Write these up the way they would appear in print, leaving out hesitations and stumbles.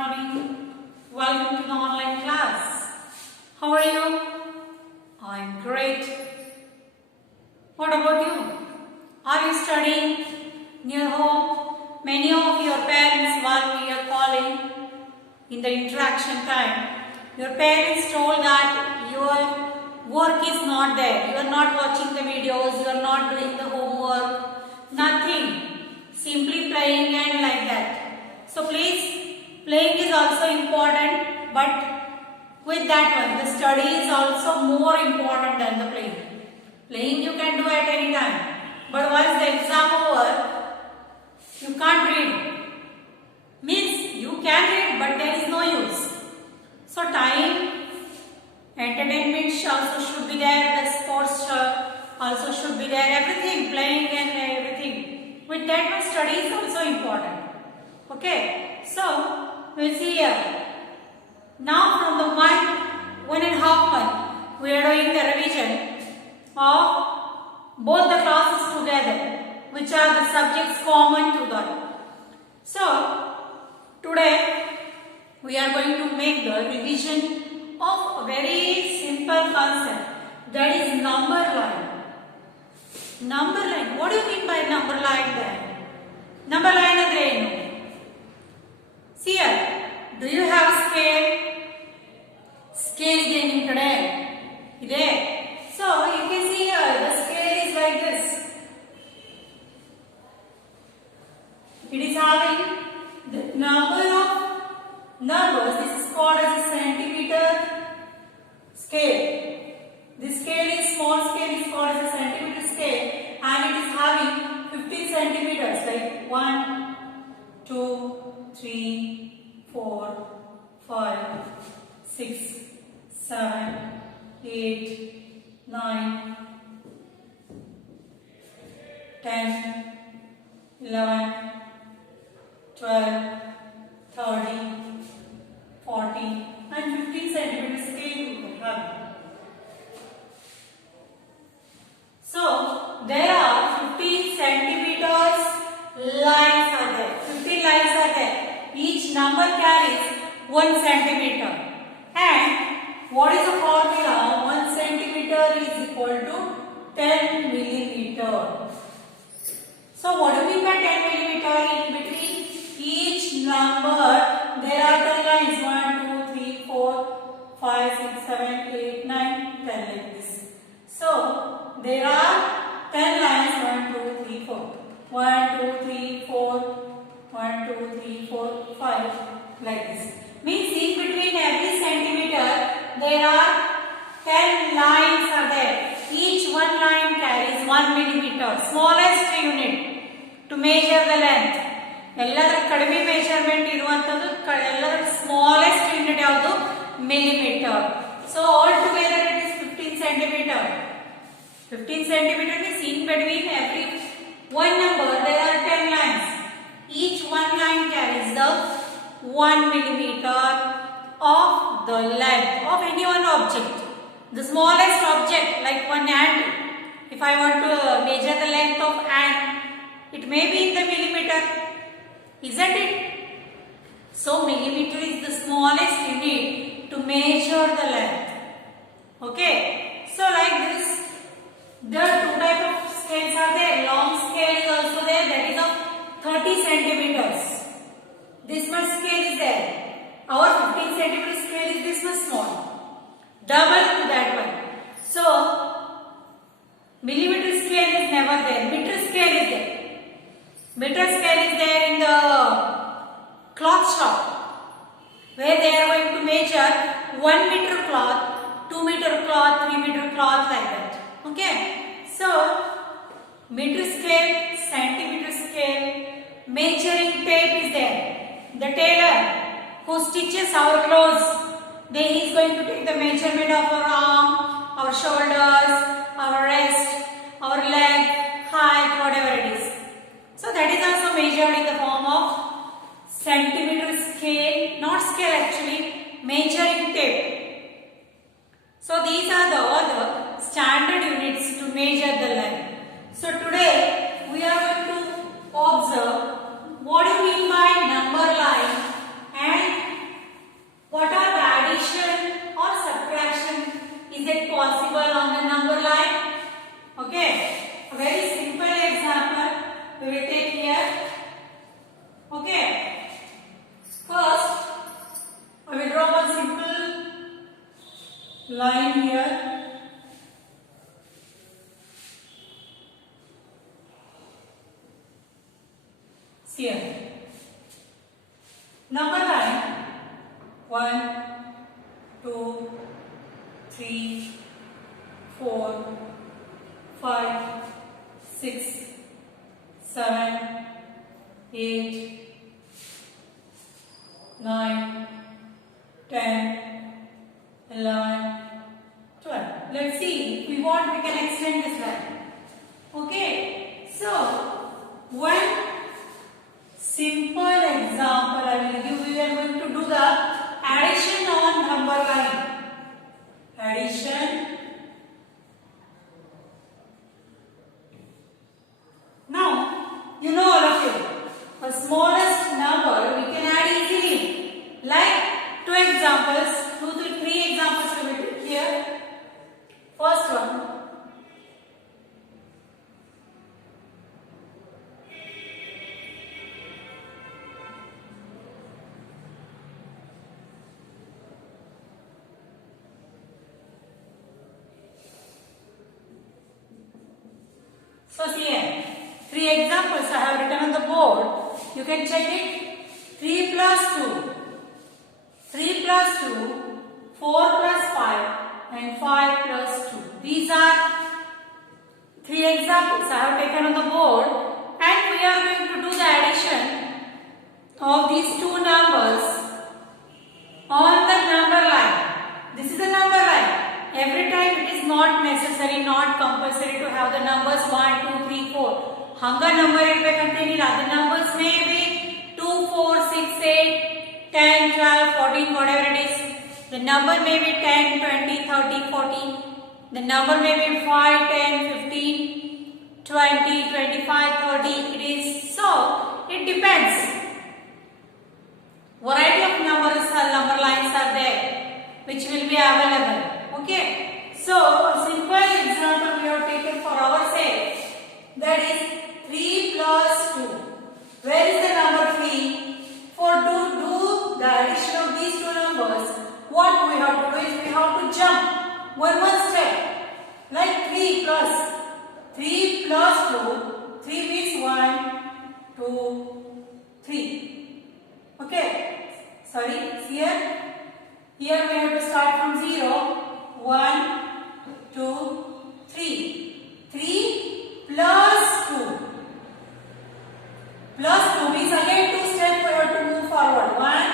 morning. Welcome to the online class. How are you? I'm great. What about you? Are you studying near home? Many of your parents, while we are calling in the interaction time, your parents told that your work is not there. You are not watching the videos, you are not doing the homework, nothing. Simply playing and like that. So please, playing is also important, but with that one, the study is also more important than the playing. Playing you can do at any time, but once the exam over, you can't read. Means you can read, but there is no use. So time, entertainment also should be there, the sports also should be there, everything, playing and everything. With that one, study is also important. Okay, so we'll see here. Now from the 1.5 month, we are doing the revision of both the classes together, which are the subjects common to them. So today we are going to make the revision of a very simple concept, that is number line. Number line. What do you mean by number line then? Number line andre enu? See here. Do you have scale? Scale ide nim kade? Ide. So you can see here the scale is like this. It is having the number of numbers. This is called as a centimeter scale. This scale is small scale is called as a centimeter scale, and it is having 15 centimeters like 1, 2, 3, 4, 5, 6, 7, 8, 9, 10, 11, 12, 13, 14 and 15 centimeter scale you will have. So there are 15 centimeters lines are there. 15 lines are there. Each number carries 1 centimeter. And what is the formula? 1 centimeter is equal to 10 millimeter. So what do you mean by 10 millimeter? In between each number there are 10 lines. 1, 2, 3, 4, 5, 6, 7, 8, 9, 10 like this. So there are 10 lines. 1, 2, 3, 4. 1, 2, 3, 4. 1, 2, 3, 4, 5 like this. Means in between every centimeter there are 10 lines are there. Each one line carries 1 millimeter. Smallest unit to measure the length. ಎಲ್ಲರ ಕಡಿಮೆ measurement ಇರುವಂತದ್ದು ಎಲ್ಲರ smallest unit ಯಾವುದು millimetre. So all together it is 15 centimeter. 15 centimeter means in between every one number there are 10 lines. Each one line carries the 1 millimeter of the length of any one object. The smallest object like one ant. If I want to measure the length of ant, it may be in the millimeter. Isn't it? So millimeter is the smallest unit to measure the length. Okay. So like this, there are two types of scales are there. Long scale is also there, that is of 30 centimeters. This much scale is there. Our 15 centimeter scale is this much small. Double to that one. So millimeter scale is never there. Meter scale is there. Meter scale is there in the cloth shop, where they are going to measure 1 meter cloth, 2 meter cloth, 3 meter cloth like that. Okay. So meter scale, centimeter scale, measuring tape is there. The tailor who stitches our clothes, he is going to take the measurement of our arm, our shoulders, our wrist, our leg, height, whatever it is. So that is also measured in the form of centimeter scale, not scale actually, measuring tape. So these are all the standard units to measure the length. So today we are going to observe what do you mean by number line and line here. Here. Number line 1, 2, 3, 4, 5, 6, 7, 8, 9, 10, 11, 12. Let's see. If we want, we can extend this line. Okay. So, one simple example I will give you. We are going to do the addition on number line. Addition. Now, you know all of you, the smallest number we can add easily. Like two examples, three examples we will take here. First one. So here, three examples I have written on the board. You can check it. 3 plus 2, 3 plus 2, 4 plus 5 and 5 plus 2. These are three examples I have taken on the board, and we are going to do the addition of these two numbers on the number line. This is the number line. Every time it is not necessary, not compulsory to have the numbers 1, 2, 3, 4. Hanga number irbekantenilla. The numbers may be 2, 4, 6, 8, 10, 12, 14, whatever it is. The number may be 10, 20, 30, 40. The number may be 5, 10, 15, 20, 25, 30. It is so. It depends. Variety of number lines are there, which will be available. Okay, so a simple example we have taken for our sake, that is 3 plus 2. Where is the number 3? For to do the addition of these two numbers, what we have to do is we have to jump one step. Like 3 plus 2, 3 means 1, 2, 3. Okay, sorry, here we have to start from 0. 1, 2, 3. 3 plus 2. Plus 2 means again 2 steps we have to move forward. 1,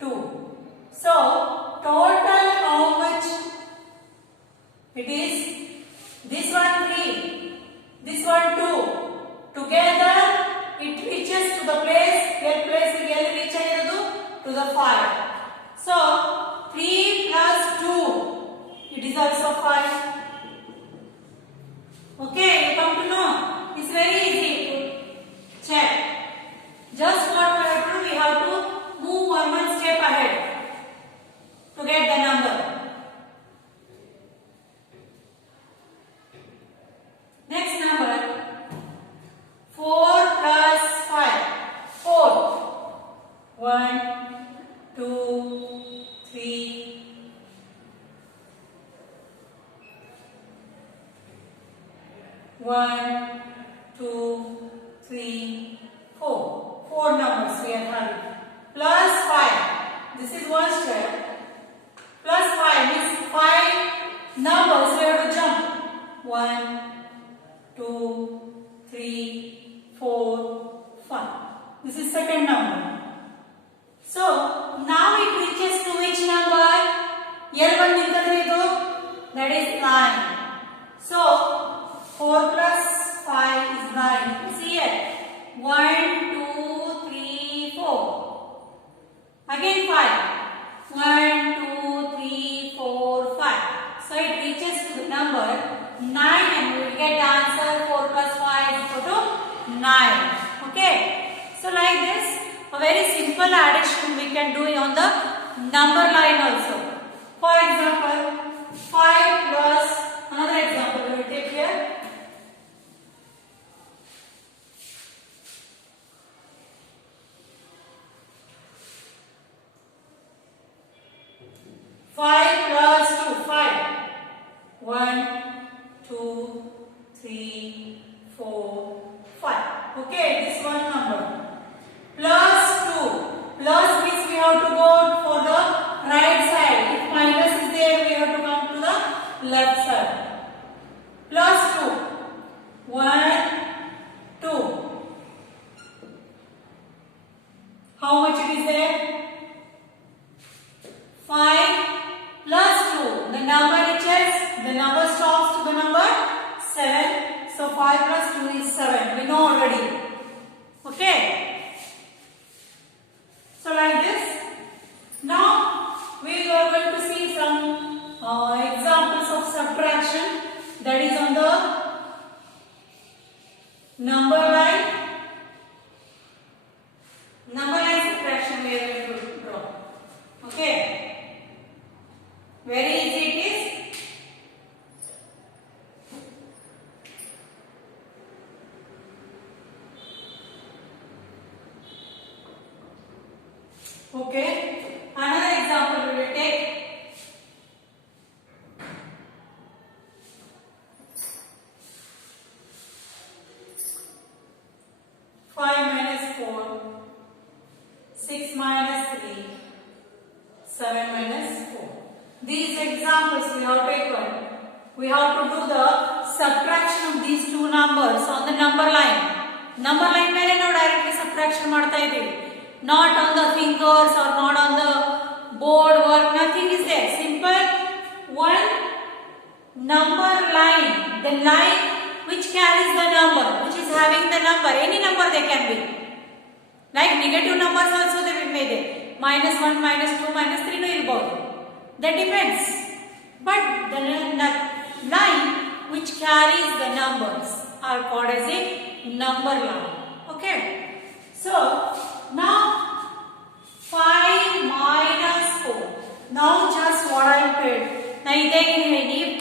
2. So, total how much it is? This one 3. This one 2. Together it reaches to the place. L reach to the 5. So, 3 plus 2, it is also 5. Okay, you come to know. It's very easy to check. Just what we have to do, we have to move one step ahead to get the number. Next number, 4 plus 5, 4. 1, 2, 3, 1, 2, 3, 4. 4 numbers we are having. Plus 5. This is one step. Plus 5 means 5 numbers we have to jump. 1, 2, 3, 4, 5. This is second number. So, now it reaches to which number? L1 that is 9. So, 4 plus 5 is 9. See here. 1, 2, 3, 4. Again 5. 1, 2, 3, 4, 5. So, it reaches to the number 9 and we will get the answer 4 plus 5 is equal to 9. Okay. So, like this. A very simple addition we can do on the number line also. For example, 5 plus, another example we will take here. 5 plus 1, 2, 3, 4, 5. Okay, this one number. Plus 2. Plus means we have to go for the right side. If minus is there, we have to come to the left side. Plus 2. 1, 2. How much it is there? 5 plus 2. The number reaches, the number stops to the number 7. So 5 plus 2 is 7. We know already. Okay. So like this. Now we are going to see some examples of subtraction, that is on the number line. Number line subtraction we are going to draw. Okay. Very easy it is. Okay. Another example we will take. Five minus 4, 6 minus 3, 7 minus 4. These examples we have taken. We have to do the subtraction of these two numbers on the number line. Number line ಮೇಲೆ ನಾವು directly subtraction ಮಾಡ್ತಾ ಇದ್ದೀವಿ. Not on the fingers or not on the board work. Nothing is there. Simple one number line. The line which carries the number, which is having the number. Any number they can be. Like negative numbers also they will be there. -1, -2, -3 no irbodu. That depends. But the line which carries the numbers are called as a number line. Okay. So now 5 minus 4. Now just what I did. Now if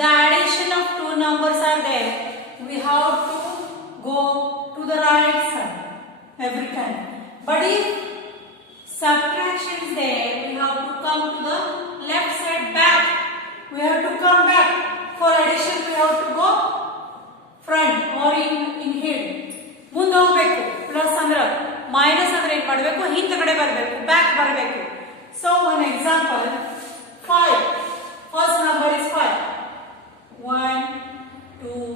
the addition of two numbers are there, we have to go to the right side every time. But if subtraction is there, we have to come to the left side back. We have to come back. For addition, we have to go front or in head. ಮುಂದೆ ಹೋಗಬೇಕು. Plus ಅಂದ್ರೆ minus ಅಂದ್ರೆ ಏನು ಮಾಡಬೇಕು? ಹಿಂದಗಡೆ ಬರಬೇಕು, back ಬರಬೇಕು. So one example, 5. First number is 5. 1, 2,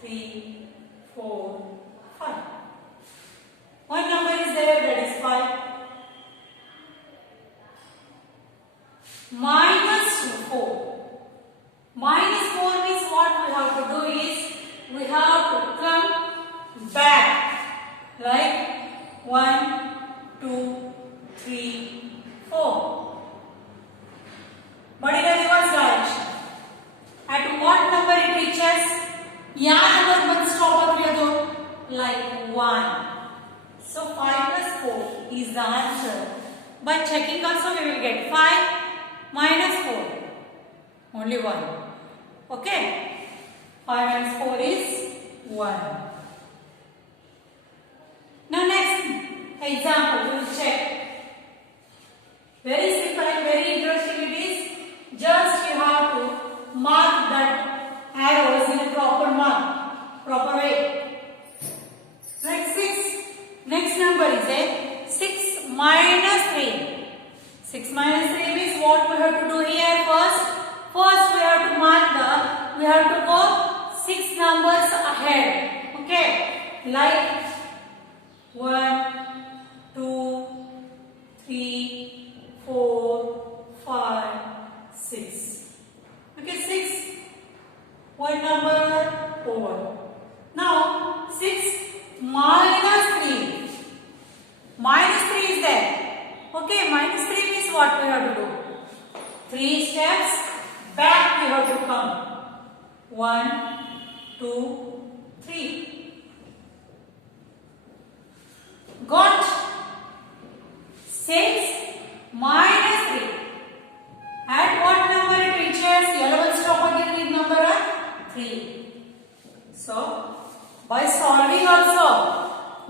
3, 4, 5. One number is there, that is 5. Minus 4. Minus 4 means what we have to do is we have to come back like 1, 2, 3, 4. But in a reverse direction. At what number it reaches? Yeah, number one stop at like 1. So 5 plus 4 is the answer. By checking also we will get 5 minus 4. Only 1. Okay. 5 minus 4 is 1. Now next example we will check. Very simple and very interesting it is. Just you have to mark that arrows in a proper way. Like 6. Next number is a 6 minus 3. 6 minus 3 means what we have to do here first. First we have to mark we have to go 6 numbers ahead. Okay. Like 1, 2, 3, 4, 5, 6. Okay, 6. What number? 4. Now 6 minus 3. Minus 3 is there. Okay, minus 3 means what we have to do? 3 steps back we have to come. 1, 2, 3. Got 6 minus 3. At what number it reaches? Yellow stop again with number 3. So by solving also,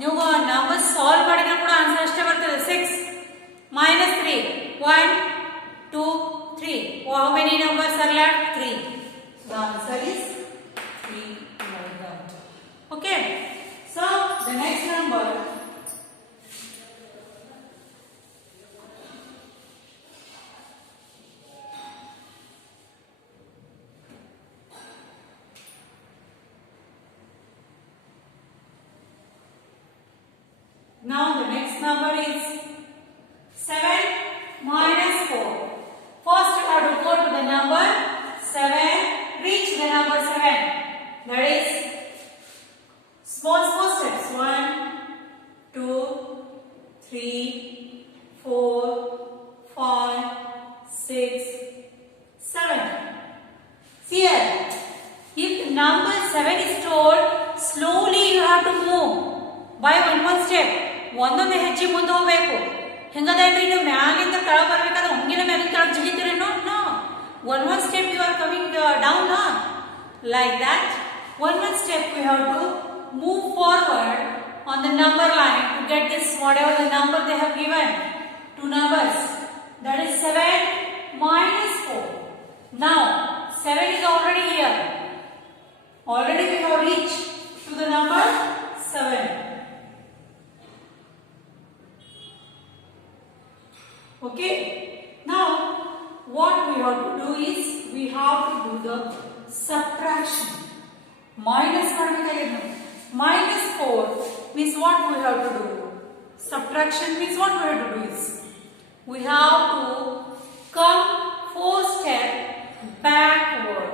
you number solve ಮಾಡಿದ್ರೆ ಕೂಡ answer ಅಷ್ಟೇ ಬರ್ತದೆ. 6 minus 3. 1, 2, 3. How many numbers are left? 3. next number is 7 minus 4. First you have to go to the number 7, reach the number 7. That is small steps. 1, 2, 3, 4, 5, 6, 7. See here, if number 7 is told, slowly you have to move by one step. ಒಂದೊಂದು ಹೆಜ್ಜೆ ಮುಂದೆ ಹೋಗಬೇಕು. ಹೆಂಗದೇನ್ರಿ ನೀವು ಮ್ಯಾಲಿಂದ ಕೆಳಗೆ ಬರಬೇಕಾದ್ರೆ ಹಂಗಿನ ಮ್ಯಾಲಿಂದ ಕೆಳಗೆ ಜಿಗಿತೀರೇನೋ? No. One step you are coming down, no? Like that. One step we have to move forward on the number line to get this whatever the number they have given. Two numbers. That is 7 minus 4. Now 7 is already here. Already we have reached to the number 7. Okay. Now what we have to do is we have to do the subtraction. Minus minus 4 means what we have to do? Subtraction means what we have to do is we have to come 4 steps backward.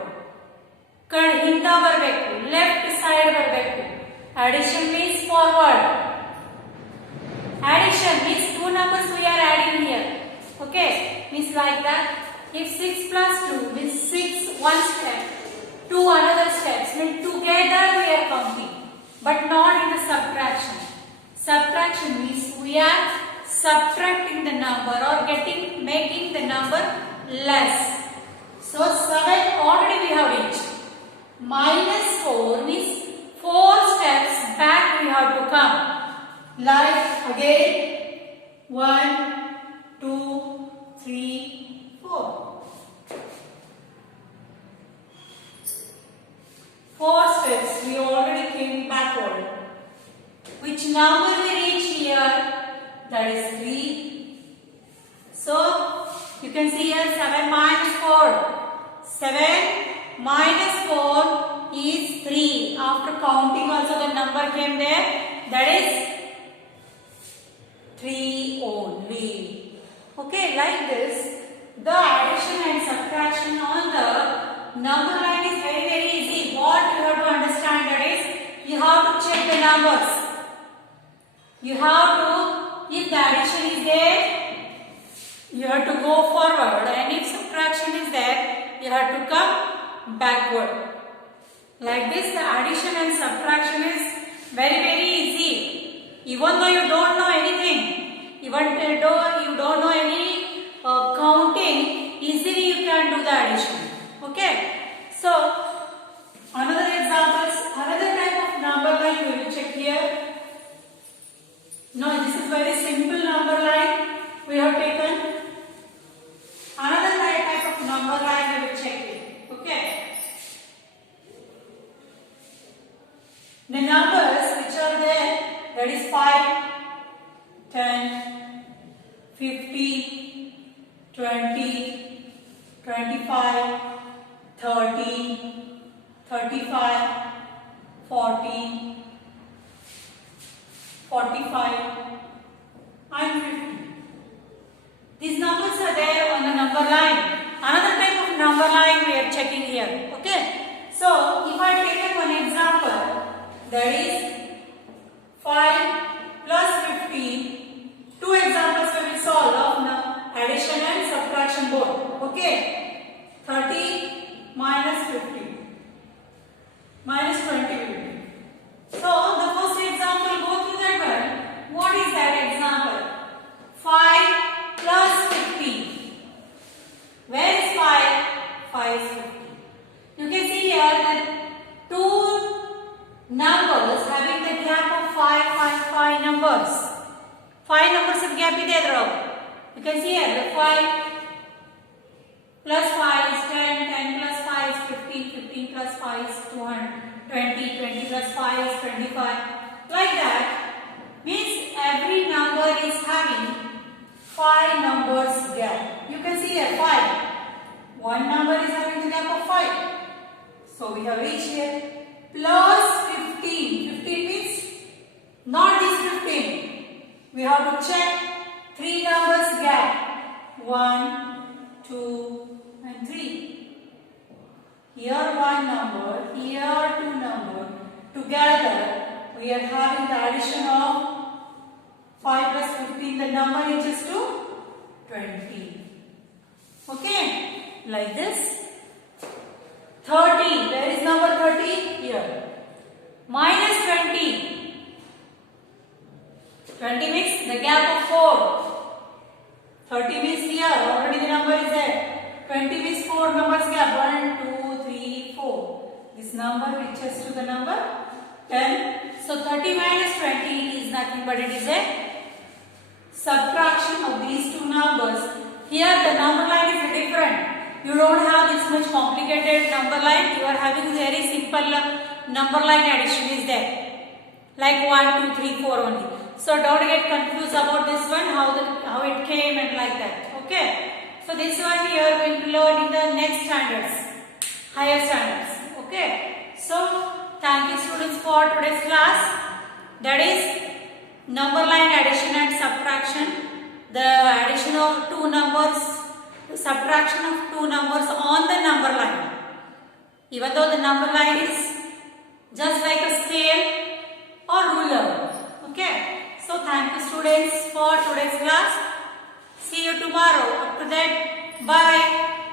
ಹಿಂದ ಬರಬೇಕು, left side ಬರಬೇಕು. Addition means forward. Addition means two numbers we are adding here. Okay, means like that. If 6 plus 2 means 6 one step, 2 another steps, means together we are counting, but not in the subtraction. Subtraction means we are subtracting the number or making the number less. So 7 already we have reached. Minus 4 means 4 steps back we have to come. Like again 1, 2, 3, 4. 4 steps we already came backward. Which number we reach here? That is 3. So you can see here 7 minus 4. 7 minus 4 is 3. After counting also the number came there. That is 3 only. Okay, like this the addition and subtraction on the number line is very easy. What you have to understand, that is you have to check the numbers. You have to, if the addition is there, you have to go forward, and if subtraction is there, you have to come backward. Like this the addition and subtraction is very easy. Even though you don't know anything, even though you don't know any counting, easily you can do the addition. Okay, so another examples, another type of number line we will check here. Now this is very simple number line we have taken. Another type of number line we will check it. Okay, the numbers which are there, that is 5, 10, 15, 20, 25, 30, 35, 40, 45 and 50. These numbers are there on the number line. Another type of number line we are checking here. Okay, so if I take one example, that is 5 plus 15. Two examples we will solve of addition and subtraction both. Okay, 30 minus 50 minus 20 will be. So the first example, go through that one. What is that example? 5 plus 15. Where is 5? 5 is 50. You can see here that two numbers having the gap of 5 numbers. 5 numbers of gap is there. You can see here the 5 plus 5 is 10, 10 plus 5 is 15, 15 plus 5 is 20, 20 plus 5 is 25. Like that means every number is having 5 numbers gap. You can see here 5. One number is having the gap of 5. So we have reached here. Plus 15. 15 means not this 15. We have to check 3 numbers gap. 1, 2 and 3. Here 1 number, here 2 number. Together we are having the addition of 5 plus 15. The number reaches to 20. Okay, like this. 30. Where is number 30? Here. Minus 20. 20 means the gap of 4. 30 means here. Already the number is there. 20 means 4 numbers gap. 1, 2, 3, 4. This number reaches to the number 10. So 30 minus 20 is nothing but it is a subtraction of these two numbers. Here the number line is different. You don't have this much complicated number line. You are having very simple number line addition is there. Like 1, 2, 3, 4 only. So don't get confused about this one, how it came and like that. Okay. So this one we are going to learn in the next standards, higher standards. Okay. So thank you students for today's class. That is number line addition and subtraction. The addition of two numbers, the subtraction of two numbers on the number line. Even though the number line is just like a scale or ruler. Okay. So thank you students for today's class. See you tomorrow. Up to that, bye.